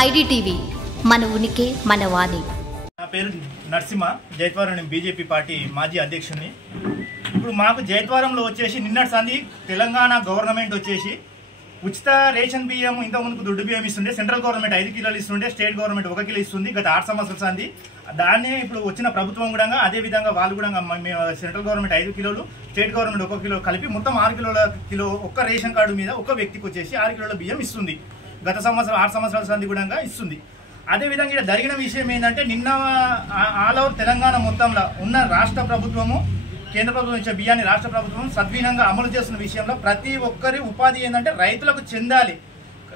IDTV మన ఉనికి మన వాణి. నా పేరు నరసింహ, జైత్వరం బీజేపీ పార్టీ మాజీ అధ్యక్షుడిని. ఇప్పుడు మాకు జైత్వరంలో వచ్చేసి నిన్నటి సంది తెలంగాణ గవర్నమెంట్ వచ్చేసి ఉచిత రేషన్ బియ్యం ఇంతకుముందుకు దుడ్డు బియ్యం ఇస్తుండే, సెంట్రల్ గవర్నమెంట్ 5 కిలోలు ఇస్తుండే, స్టేట్ గవర్నమెంట్ 1 కిలో ఇస్తుంది గత 6 సంవత్సరాల సంది. దాన్నే ఇప్పుడు వచ్చిన ప్రభుత్వం కూడా అదే విధంగా వాళ్ళు కూడా సెంట్రల్ గవర్నమెంట్ 5 కిలోలు, స్టేట్ గవర్నమెంట్ 1 కిలో కలిపి మొత్తం 6 కిలో ఒక్క రేషన్ కార్డు మీద ఒక వ్యక్తికి వచ్చేసి 6 కిలోల బియ్యం ఇస్తుంది. గత సంవత్సరం 6 సంవత్సరాల సంది కూడా ఇస్తుంది. అదేవిధంగా ఇక్కడ జరిగిన విషయం ఏంటంటే నిన్న ఆల్ ఓవర్ తెలంగాణ మొత్తంలో ఉన్న రాష్ట్ర ప్రభుత్వము, కేంద్ర ప్రభుత్వం ఇచ్చే బియ్యాన్ని రాష్ట్ర ప్రభుత్వం సద్వినంగా అమలు చేస్తున్న విషయంలో ప్రతి ఒక్కరి ఉపాధి ఏంటంటే రైతులకు చెందాలి,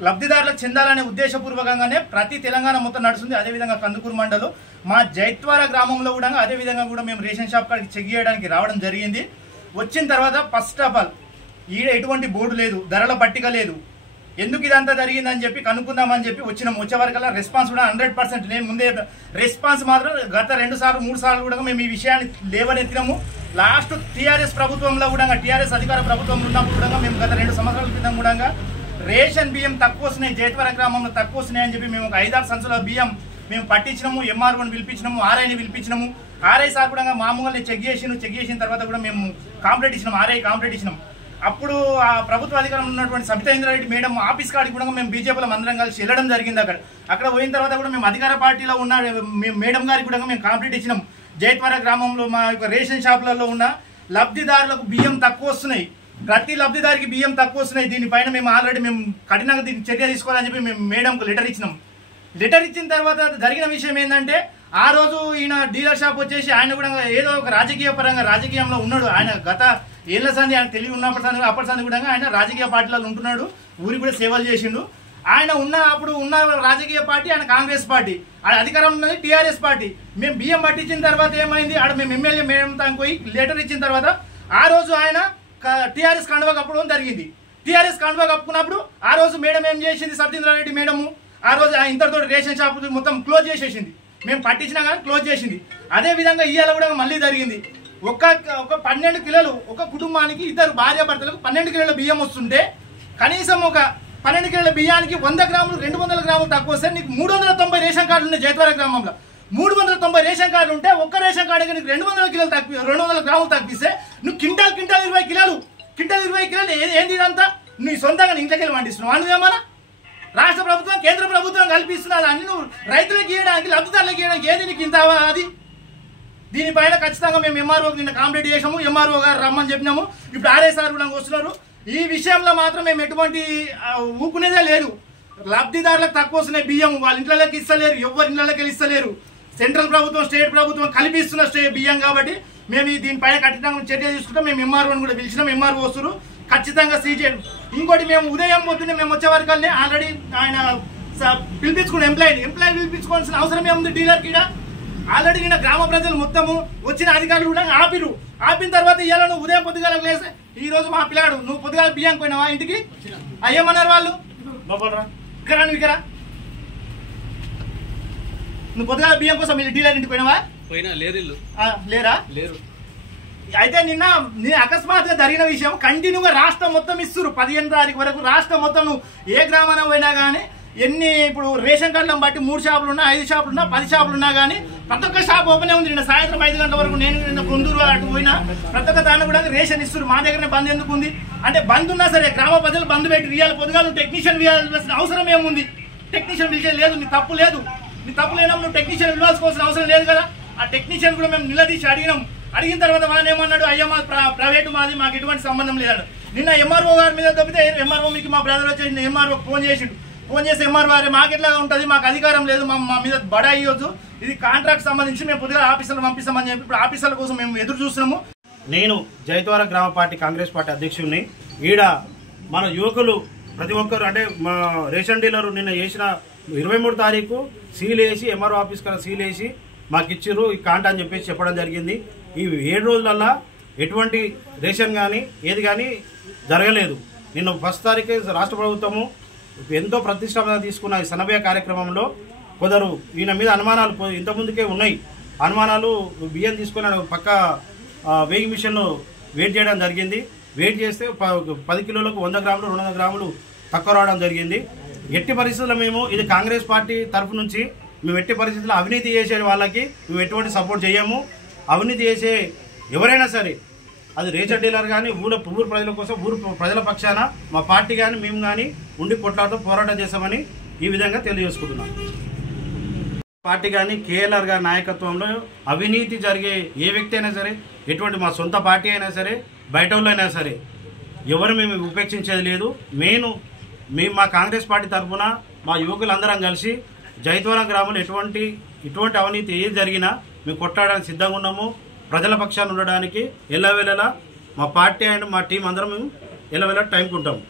లబ్ధిదారులకు చెందాలనే ఉద్దేశపూర్వకంగానే ప్రతి తెలంగాణ మొత్తం నడుస్తుంది. అదేవిధంగా కందుకూరు మండలం మా జైత్వార గ్రామంలో కూడా అదేవిధంగా కూడా మేము రేషన్ షాప్ కాడికి చెక్ చేయడానికి రావడం జరిగింది. వచ్చిన తర్వాత ఫస్ట్ ఆఫ్ ఆల్ ఈడ ఎటువంటి బోర్డు లేదు, ధరల పట్టిక లేదు. ఎందుకు ఇదంతా జరిగిందని చెప్పి కనుక్కుందామని చెప్పి వచ్చే వరకల్లా రెస్పాన్స్ కూడా 100%. నేను ముందే రెస్పాన్స్ మాత్రం గత 2 సార్లు 3 సార్లు కూడా మేము ఈ విషయాన్ని లేవనెత్తినాము. లాస్ట్ టీఆర్ఎస్ ప్రభుత్వంలో కూడా, టీఆర్ఎస్ అధికార ప్రభుత్వంలో ఉన్నప్పుడు కూడా మేము గత 2 సంవత్సరాల క్రితం కూడా రేషన్ బియ్యం తక్కువ వస్తున్నాయి, జైత్వర గ్రామంలో తక్కువ వస్తున్నాయి అని చెప్పి మేము ఒక 5-6 సంచుల బియ్యం మేము పట్టించినాము. ఎంఆర్ఓని పిలిపించినాము, ఆర్ఐని పిలిపించినాము. ఆర్ఐ సార్ కూడా మామూలుగా చెక్ చేసిన తర్వాత కూడా మేము కాంప్లైంట్ ఇచ్చినాము, ఆర్ఐ కాంప్లైంట్ ఇచ్చినాము. అప్పుడు ఆ ప్రభుత్వ అధికారంలో ఉన్నటువంటి సబితా ఇంద్రారెడ్డి మేడం ఆఫీస్ కాడికి కూడా మేము బీజేపీలో అందరం కలిసి వెళ్ళడం జరిగింది. అక్కడ పోయిన తర్వాత కూడా మేము అధికార పార్టీలో ఉన్న మేడం గారికి కూడా మేము కాంప్లైంట్ ఇచ్చినాం. జైత్వర గ్రామంలో మా యొక్క రేషన్ షాపులలో ఉన్న లబ్ధిదారులకు బియ్యం తక్కువ వస్తున్నాయి, ప్రతి లబ్ధిదారికి బియ్యం తక్కువ వస్తున్నాయి. దీనిపైన మేము ఆల్రెడీ కఠినంగా దీనికి చర్య తీసుకోవాలని చెప్పి మేము మేడంకు లెటర్ ఇచ్చినాం. లెటర్ ఇచ్చిన తర్వాత జరిగిన విషయం ఏంటంటే ఆ రోజు ఈయన డీలర్ షాప్ వచ్చేసి ఆయన కూడా ఏదో ఒక రాజకీయ పరంగా రాజకీయంలో ఉన్నాడు. ఆయన గత ఏళ్ల సంది ఆయన తెలివి ఉన్నప్పటి అప్పటి సంది కూడా ఆయన రాజకీయ పార్టీలలో ఉంటున్నాడు, ఊరికి కూడా సేవలు చేసిండు. ఆయన అప్పుడు ఉన్న రాజకీయ పార్టీ ఆయన కాంగ్రెస్ పార్టీ, అధికారంలో ఉన్నది టీఆర్ఎస్ పార్టీ. మేము బియ్యం పట్టించిన తర్వాత ఏమైంది, ఆడ మేము ఎమ్మెల్యే మేడం తాను పోయి లెటర్ ఇచ్చిన తర్వాత ఆ రోజు ఆయన టీఆర్ఎస్ కండువా కప్పడం జరిగింది. టీఆర్ఎస్ కండువా కప్పుకున్నప్పుడు ఆ రోజు మేడం ఏం చేసింది, సబితా మేడము ఆ రోజు ఇంతటితో రేషన్ షాప్ మొత్తం క్లోజ్ చేసేసింది. మేము పట్టించినా కానీ క్లోజ్ చేసింది. అదే విధంగా ఇవాళ కూడా మళ్ళీ జరిగింది. ఒక 12 కిలోలు ఒక కుటుంబానికి 2 భార్యాభర్తలకు 12 కిలోల బియ్యం వస్తుంటే కనీసం ఒక 12 కిలోల బియ్యానికి 100 గ్రాములు 200 గ్రాములు తక్కువ వస్తే నీకు 390 రేషన్ కార్డులు ఉన్నాయి. జైత్వర గ్రామంలో 390 రేషన్ కార్డులు ఉంటే ఒక్క రేషన్ కార్డు నీకు 200 కిలోలు 200 గ్రాములు తగ్గిస్తే నువ్వు క్వింటాల్ 20 కిలోలు ఏంది ఇదంతా? నువ్వు సొంతంగా ఇంట్లోకి వెళ్ళి పండిస్తున్నావు. అందుకేమన్నా రాష్ట్ర ప్రభుత్వం కేంద్ర ప్రభుత్వం కల్పిస్తున్నది అన్ని నువ్వు రైతులకు ఇవ్వడానికి, లబ్ధిదారులకు ఇవ్వడానికి ఏది నీకు ఇంత అది? దీనిపైన ఖచ్చితంగా మేము ఎంఆర్ఓకి నిన్న కాంప్లైంట్ చేసాము. ఎంఆర్ఓ గారు రమ్మని చెప్పినాము. ఇప్పుడు ఆర్ఐ సార్ కూడా వస్తున్నారు. ఈ విషయంలో మాత్రం మేము ఎటువంటి ఊకునేదే లేదు. లబ్ధిదారులకు తక్కువ వస్తున్నాయి బియ్యం, వాళ్ళ ఇంట్లోకి ఇస్తలేరు, ఎవరి ఇళ్ళకి ఇస్తలేరు. సెంట్రల్ ప్రభుత్వం స్టేట్ ప్రభుత్వం కల్పిస్తున్న బియ్యం కాబట్టి మేము దీనిపైన ఖచ్చితంగా చర్య తీసుకుంటాం. మేము ఎంఆర్ఓని కూడా పిలిచినాం, ఎంఆర్ఓ వస్తారు ఖచ్చితంగా సీజ్ చేయడం. ఇంకోటి మేము ఉదయం పొద్దున్నే మేము వచ్చే వరకల్నే ఆల్రెడీ ఆయన పిలిపించుకున్న ఎంప్లాయీ పిలిపించుకోవాల్సిన అవసరం ఏముంది డీలర్కి? ఆల్రెడీ నిన్న గ్రామ ప్రజలు మొత్తము వచ్చిన అధికారులు కూడా ఆపిన తర్వాత ఇవాళ నువ్వు ఉదయం పొద్దుగాల లేసే ఈ రోజు మా పిల్లాడు నువ్వు పొద్దుగాల బియ్యం పోయినావా ఇంటికి? అయ్యమన్నారు వాళ్ళు ఇక్కడ నువ్వు పొద్దుగాల బియ్యం కోసం మీరు డీలర్ ఇంటికి పోయినావా? లేరా? అయితే నిన్న అకస్మాత్తుగా జరిగిన విషయం కంటిన్యూగా రాష్ట్రం మొత్తం ఇస్తున్నారు. 15 తారీఖు వరకు రాష్ట్రం మొత్తం నువ్వు ఏ గ్రామాన పోయినా కానీ ఎన్ని ఇప్పుడు రేషన్ కార్డులను బట్టి 3 షాపులు ఉన్నా, 5 షాపులు ఉన్నా, 10 షాపులు ఉన్నా కానీ ప్రతి ఒక్క షాప్ ఓపెన్ ఉంది. నిన్న సాయంత్రం 5 గంటల వరకు నేను నిన్న కొందూరు అటు పోయినా ప్రతి ఒక్క దాన్ని కూడా రేషన్ ఇస్తున్నారు. మా దగ్గరనే బంద్ ఎందుకు ఉంది అంటే బంద్ ఉన్నా సరే గ్రామ ప్రజలు బంద్ పెట్టి ఇవ్వాలి. పొద్దుగా టెక్నీషియన్ ఇవ్వాల్సిన అవసరం ఏముంది? టెక్నీషియన్ పిలిచే లేదు, నీ తప్పు లేనప్పుడు నువ్వు టెక్నీషియన్ ఇవ్వాల్సిన అవసరం లేదు కదా. ఆ టెక్నీషియన్ కూడా మేము నిలదీసి అడిగిన తర్వాత వాళ్ళు ఏమన్నాడు, అయ్యా మా ప్రైవేటు మాది, మాకు ఎటువంటి సంబంధం లేదాడు. నిన్న ఎంఆర్ఓ గారి మీద తప్పితే ఎంఆర్ఓ మీకు మా బ్రదర్ వచ్చేసి ఎంఆర్ఓ ఫోన్ చేసి ఎంఆర్ఓ గారు మాకు ఎట్లా ఉంటుంది, మాకు అధికారం లేదు, మా మీద బడా ఇవ్వచ్చు, ఇది కాంట్రాక్ట్ సంబంధించి మేము పొద్దుగా ఆఫీసర్లు పంపిస్తామని చెప్పి ఇప్పుడు ఆఫీసర్ల కోసం మేము ఎదురు చూస్తున్నాము. నేను జైత్వర గ్రామ పార్టీ కాంగ్రెస్ పార్టీ అధ్యక్షుడిని. ఈడ మన యువకులు ప్రతి ఒక్కరు అంటే మా రేషన్ డీలర్ నిన్న చేసిన 23 తారీఖు సీల్ వేసి ఎంఆర్ఓ ఆఫీస్ కన్నా సీల్ వేసి మాకు ఇచ్చిర్రు ఈ కాంట అని చెప్పేసి చెప్పడం జరిగింది. ఈ 7 రోజులల్లా ఎటువంటి రేషన్ కానీ ఏది కానీ జరగలేదు. నిన్న 1 తారీఖు రాష్ట్ర ప్రభుత్వము ఎంతో ప్రతిష్టాత్మకంగా తీసుకున్న ఈ సన్నబియ్య కార్యక్రమంలో కొందరు ఈయన మీద అనుమానాలు ఇంతకుముందుకే ఉన్నాయి. అనుమానాలు బియ్యం తీసుకుని పక్క వేయింగ్ మిషన్ వెయిట్ చేయడం జరిగింది. వెయిట్ చేస్తే 10 కిలోలకు 100 గ్రాములు 200 గ్రాములు తక్కువ రావడం జరిగింది. ఎట్టి పరిస్థితుల్లో మేము ఇది కాంగ్రెస్ పార్టీ తరఫు నుంచి మేము ఎట్టి పరిస్థితుల్లో అవినీతి చేసే వాళ్ళకి మేము ఎటువంటి సపోర్ట్ చేయము. అవినీతి చేసే ఎవరైనా సరే అది రేషన్ డీలర్ కానీ ఊరు ప్రజల కోసం ఊరు ప్రజల పక్షాన మా పార్టీ కానీ మేము కానీ ఉండి కొట్లాడుతూ పోరాటం చేస్తామని ఈ విధంగా తెలియజేసుకుంటున్నాం. పార్టీ కానీ కేఎల్ఆర్ గారి నాయకత్వంలో అవినీతి జరిగే ఏ వ్యక్తి అయినా సరే, ఎటువంటి మా సొంత పార్టీ అయినా సరే, బయట వాళ్ళైనా సరే ఎవరు మేము ఉపేక్షించేది లేదు. మేము మా కాంగ్రెస్ పార్టీ తరఫున మా యువకులందరం కలిసి జైత్వరం గ్రామంలో ఇటువంటి అవినీతి ఏది జరిగినా మేము కొట్లాడడానికి సిద్ధంగా ఉన్నాము. ప్రజల పక్షాన ఉండడానికి ఎల్లవేళలా మా పార్టీ అండ్ మా టీం అందరం మేము ఎల్లవేళ టైంకి ఉంటాము.